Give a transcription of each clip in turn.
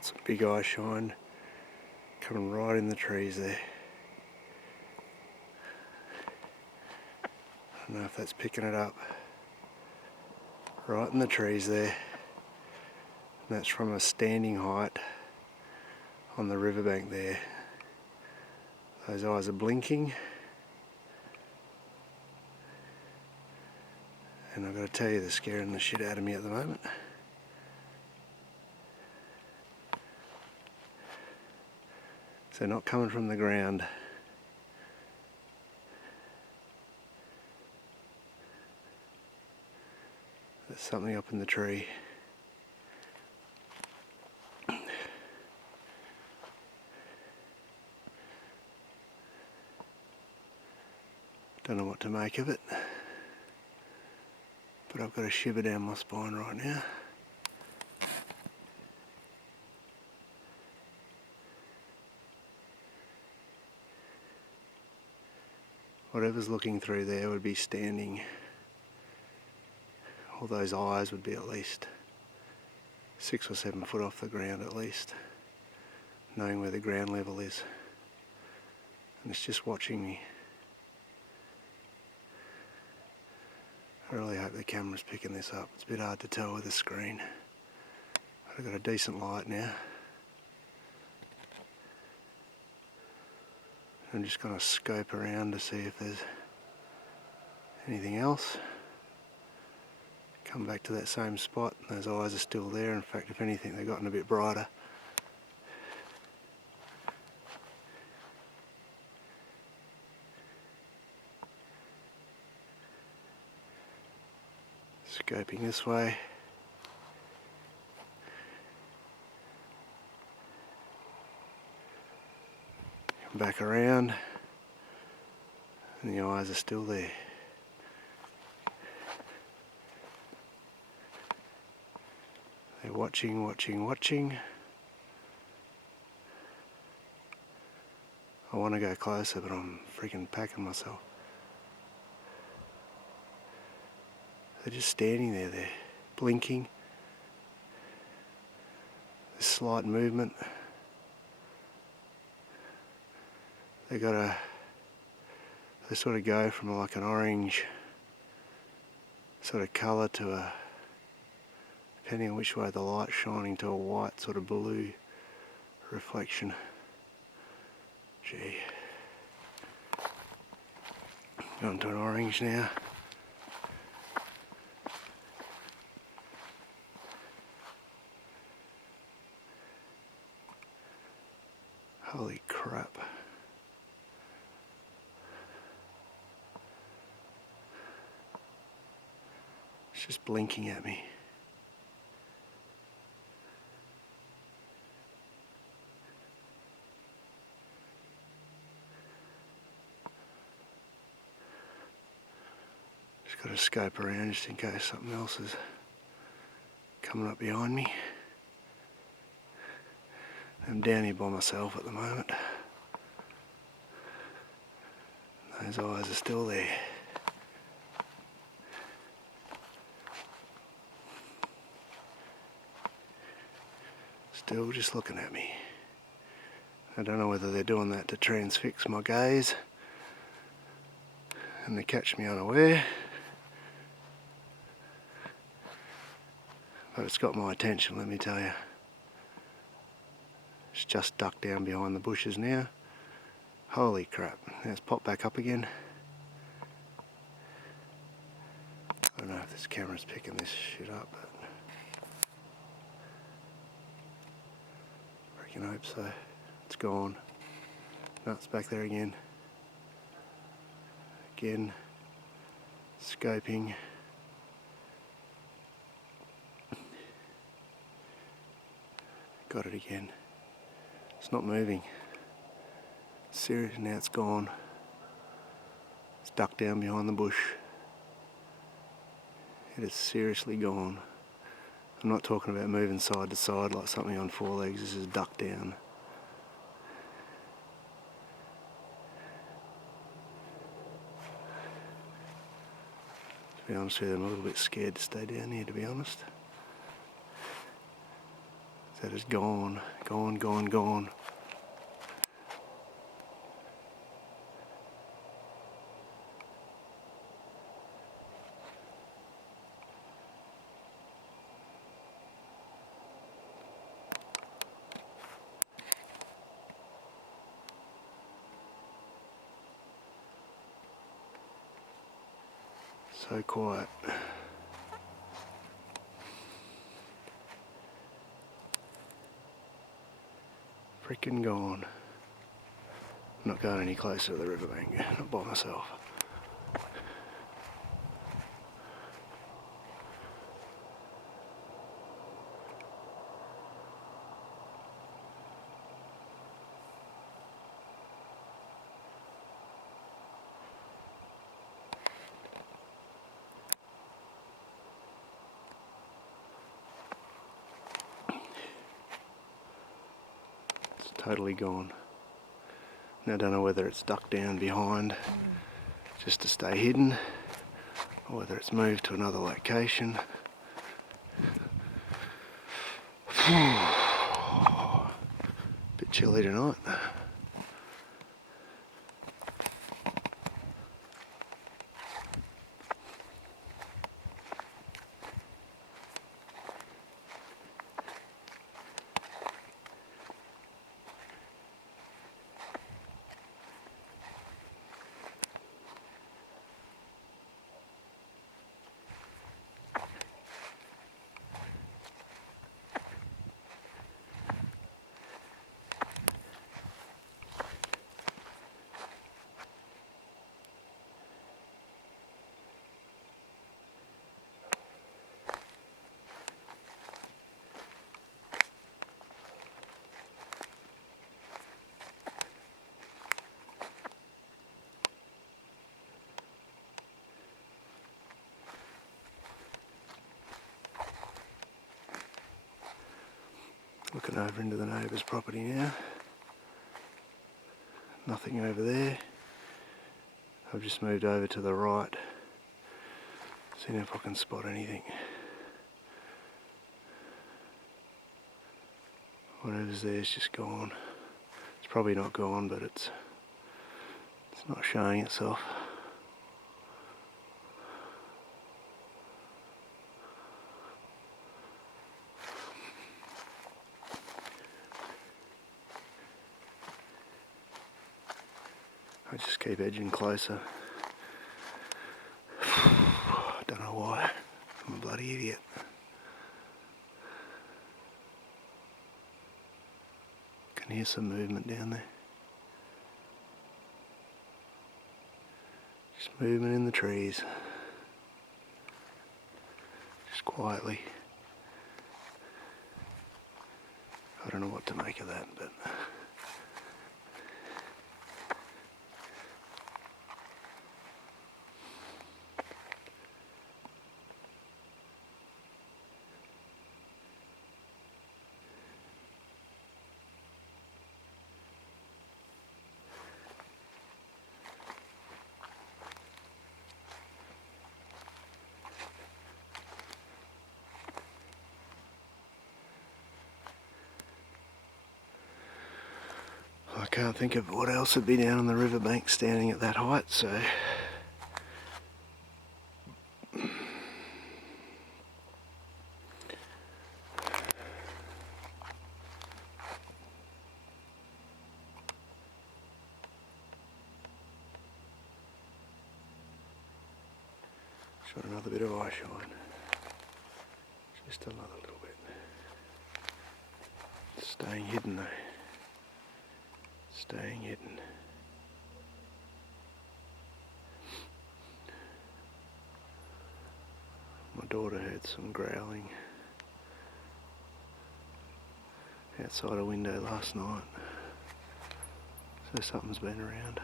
Got some big eyeshine coming right in the trees there. I don't know if that's picking it up. Right in the trees there. And that's from a standing height on the riverbank there. Those eyes are blinking. And I've got to tell you, they're scaring the shit out of me at the moment. So they're not coming from the ground. There's something up in the tree. Don't know what to make of it, but I've got a shiver down my spine right now. Whatever's looking through there would be standing. All those eyes would be at least 6 or 7 foot off the ground at least, knowing where the ground level is. And it's just watching me. I really hope the camera's picking this up. It's a bit hard to tell with the screen. I've got a decent light now. I'm just going to scope around to see if there's anything else. Come back to that same spot, and those eyes are still there. In fact, if anything, they've gotten a bit brighter. Scoping this way. Come back around, and the eyes are still there. They're watching, watching, watching. I want to go closer, but I'm freaking packing myself. They're just standing there, they're blinking. There's slight movement. They sort of go from like an orange sort of colour to a, depending on which way the light's shining, to a white sort of blue reflection. Gee. Going to an orange now. Holy crap. It's just blinking at me. Just got to scope around just in case something else is coming up behind me. I'm down here by myself at the moment. Those eyes are still there. Still just looking at me. I don't know whether they're doing that to transfix my gaze and to catch me unaware, but it's got my attention, let me tell you. It's just ducked down behind the bushes now. Holy crap, now it's popped back up again. I don't know if this camera's picking this shit up, but I freaking hope so. It's gone. No, it's back there again. Again, scoping. Got it again. It's not moving. Serious, now it's gone. It's ducked down behind the bush. It is seriously gone. I'm not talking about moving side to side like something on 4 legs. This is ducked down. To be honest with you, I'm a little bit scared to stay down here, to be honest. That is gone, gone, gone, gone. So quiet. Freaking gone. I'm not going any closer to the riverbank, not by myself. It's totally gone. Now I don't know whether it's ducked down behind just to stay hidden, or whether it's moved to another location. Bit chilly tonight. Looking over into the neighbour's property now. Nothing over there. I've just moved over to the right, seeing if I can spot anything. Whatever's there is just gone. It's probably not gone, but it's not showing itself. I just keep edging closer. I don't know why. I'm a bloody idiot. Can hear some movement down there. Just movement in the trees. Just quietly. I don't know what to make of that, but I can't think of what else would be down on the riverbank standing at that height, so shot another bit of eyeshine. Just another little bit. Staying hidden though. Staying hidden. My daughter heard some growling outside a window last night, so something's been around.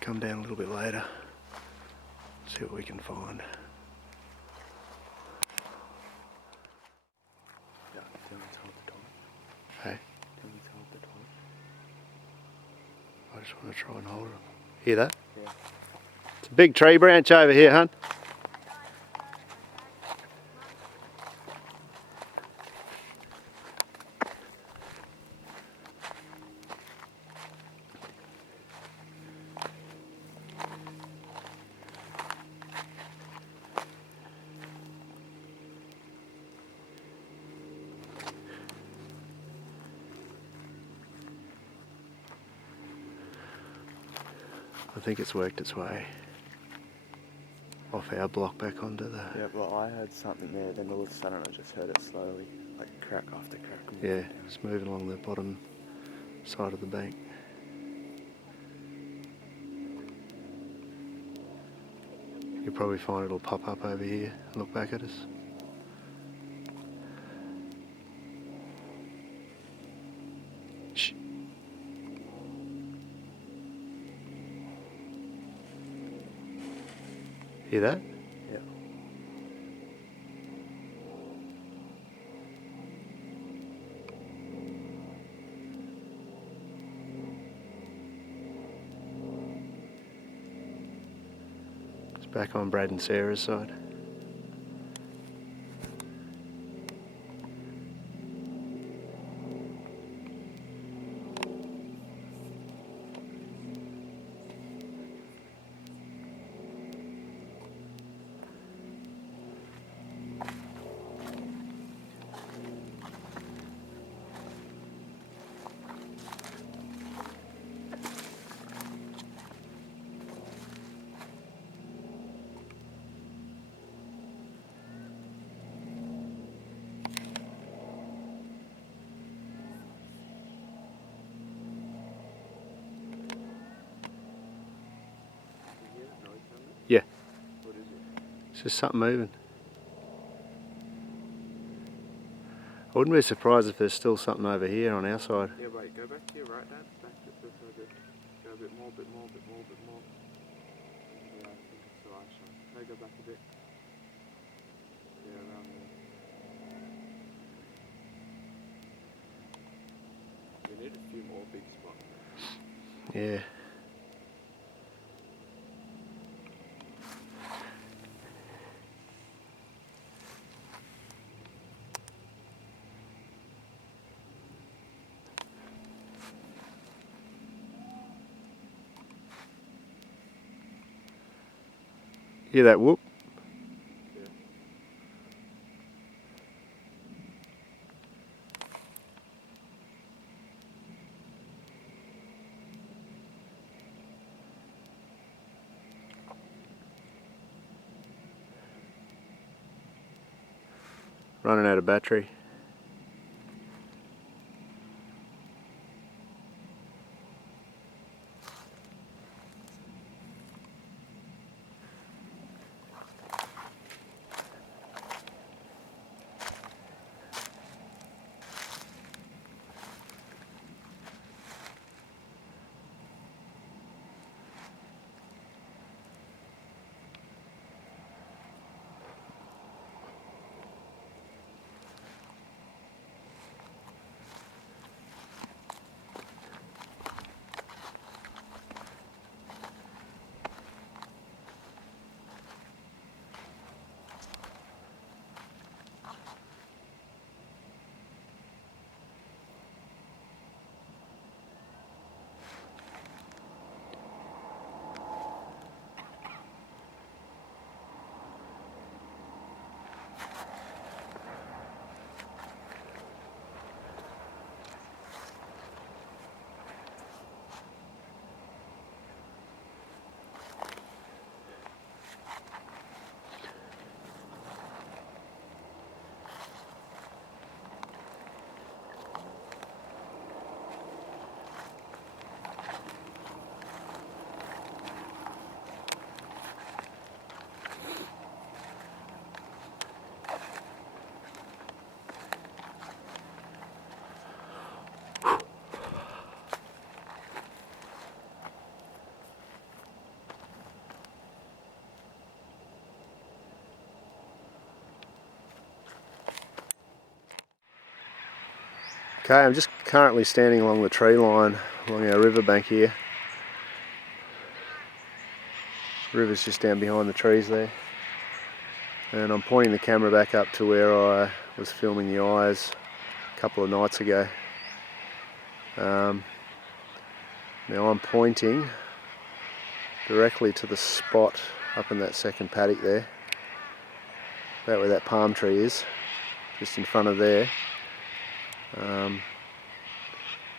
Come down a little bit later, see what we can find. just want to try and hold it. Hear that? Yeah. It's a big tree branch over here, hun. I think it's worked its way off our block back onto the... Yeah, well, I heard something there, then all of a sudden I just heard it slowly, like crack after crack. Yeah, it's moving along the bottom side of the bank. You'll probably find it'll pop up over here and look back at us. Shh. Hear that? Yeah. It's back on Brad and Sarah's side. Yeah. What is it? It's just something moving. I wouldn't be surprised if there's still something over here on our side. Yeah, wait, go back to your right, Dad. Back to the further. Go a bit more, bit more, bit more, bit more. Yeah, I think it's the eyeshine. No, go back a bit. Yeah, around there. We need a few more big spots. Yeah. Hear that whoop? Yeah. Running out of battery. Okay, I'm just currently standing along the tree line along our riverbank here. River's just down behind the trees there. And I'm pointing the camera back up to where I was filming the eyes a couple of nights ago. Now I'm pointing directly to the spot up in that second paddock there, about where that palm tree is, just in front of there,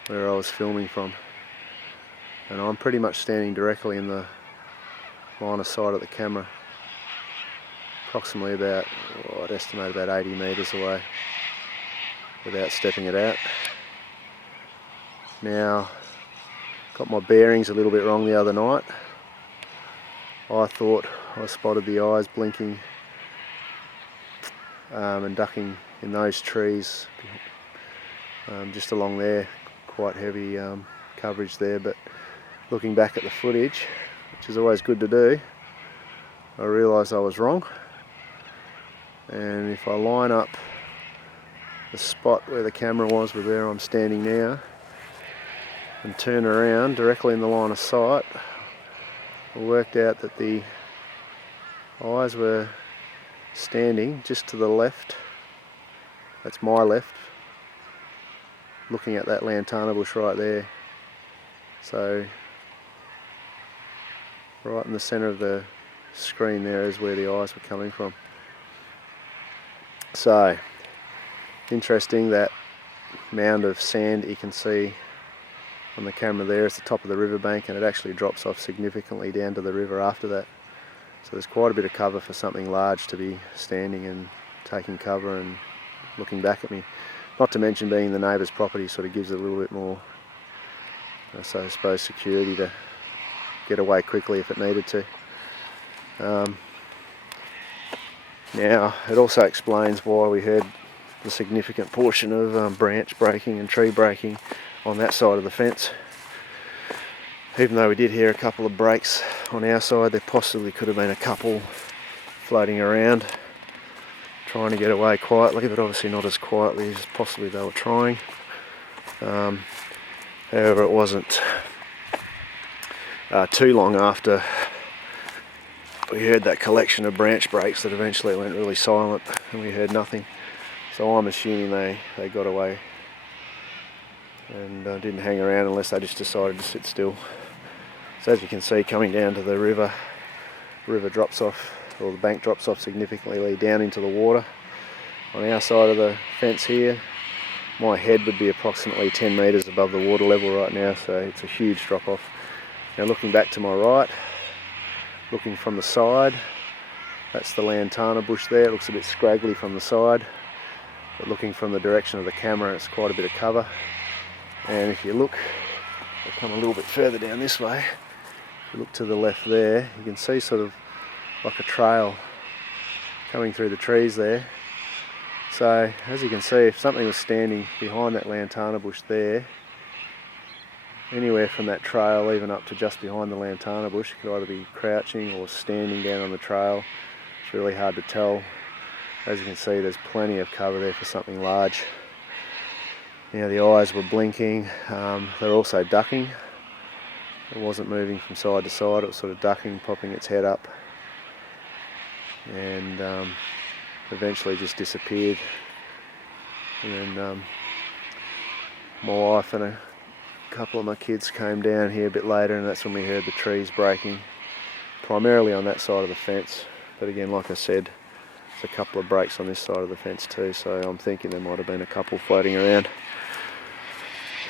where I was filming from. And I'm pretty much standing directly in the line of sight of the camera, approximately about, I'd estimate about 80 metres away, without stepping it out. Now, got my bearings a little bit wrong the other night. I thought I spotted the eyes blinking and ducking in those trees, just along there. Quite heavy coverage there, but looking back at the footage, which is always good to do, I realised I was wrong. And if I line up the spot where the camera was with where I'm standing now and turn around directly in the line of sight, I worked out that the eyes were standing just to the left, that's my left, looking at that lantana bush right there. So right in the centre of the screen there is where the eyes were coming from. So interesting, that mound of sand you can see on the camera there is the top of the riverbank, and it actually drops off significantly down to the river after that. So there's quite a bit of cover for something large to be standing and taking cover and looking back at me. Not to mention being the neighbour's property sort of gives it a little bit more, I suppose, security to get away quickly if it needed to. Now, it also explains why we heard the significant portion of branch breaking and tree breaking on that side of the fence. Even though we did hear a couple of breaks on our side, there possibly could have been a couple floating around trying to get away quietly, but obviously not as quietly as possibly they were trying. However, it wasn't too long after we heard that collection of branch breaks that eventually went really silent and we heard nothing. So I'm assuming they got away and didn't hang around unless they just decided to sit still. So as you can see, coming down to the river drops off, or the bank drops off significantly down into the water. On our side of the fence here, my head would be approximately 10 metres above the water level right now, so it's a huge drop off. Now looking back to my right, looking from the side, that's the lantana bush there. It looks a bit scraggly from the side, but looking from the direction of the camera, it's quite a bit of cover. And if you look, I'll come a little bit further down this way. If you look to the left there, you can see sort of like a trail coming through the trees there. So as you can see, if something was standing behind that lantana bush there, anywhere from that trail even up to just behind the lantana bush, it could either be crouching or standing down on the trail. It's really hard to tell. As you can see, there's plenty of cover there for something large. Now the eyes were blinking, they're also ducking. It wasn't moving from side to side, it was sort of ducking, popping its head up, and eventually just disappeared. And then my wife and a couple of my kids came down here a bit later, and that's when we heard the trees breaking, primarily on that side of the fence. But again, like I said, there's a couple of breaks on this side of the fence too, so I'm thinking there might have been a couple floating around.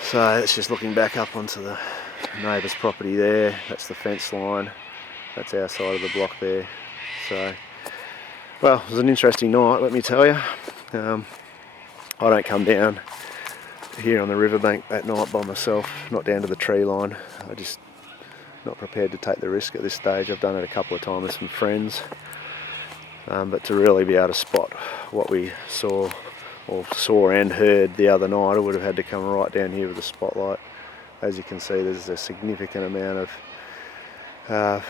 So it's just looking back up onto the neighbour's property there. That's the fence line. That's our side of the block there. So, well, it was an interesting night, let me tell you. I don't come down here on the riverbank at night by myself, not down to the tree line. I just not prepared to take the risk at this stage. I've done it a couple of times with some friends, but to really be able to spot what we saw and heard the other night, I would have had to come right down here with a spotlight. As you can see, there's a significant amount of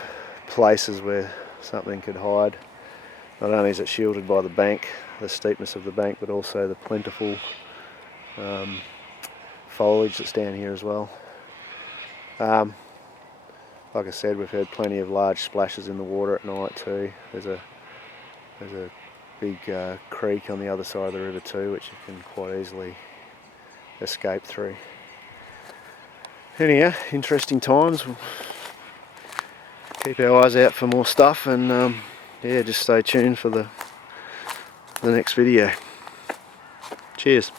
places where something could hide. Not only is it shielded by the bank, the steepness of the bank, but also the plentiful foliage that's down here as well. like I said, we've heard plenty of large splashes in the water at night too. There's a big creek on the other side of the river too, which you can quite easily escape through. Anyhow, interesting times. We'll keep our eyes out for more stuff, and yeah, just stay tuned for the next video. Cheers.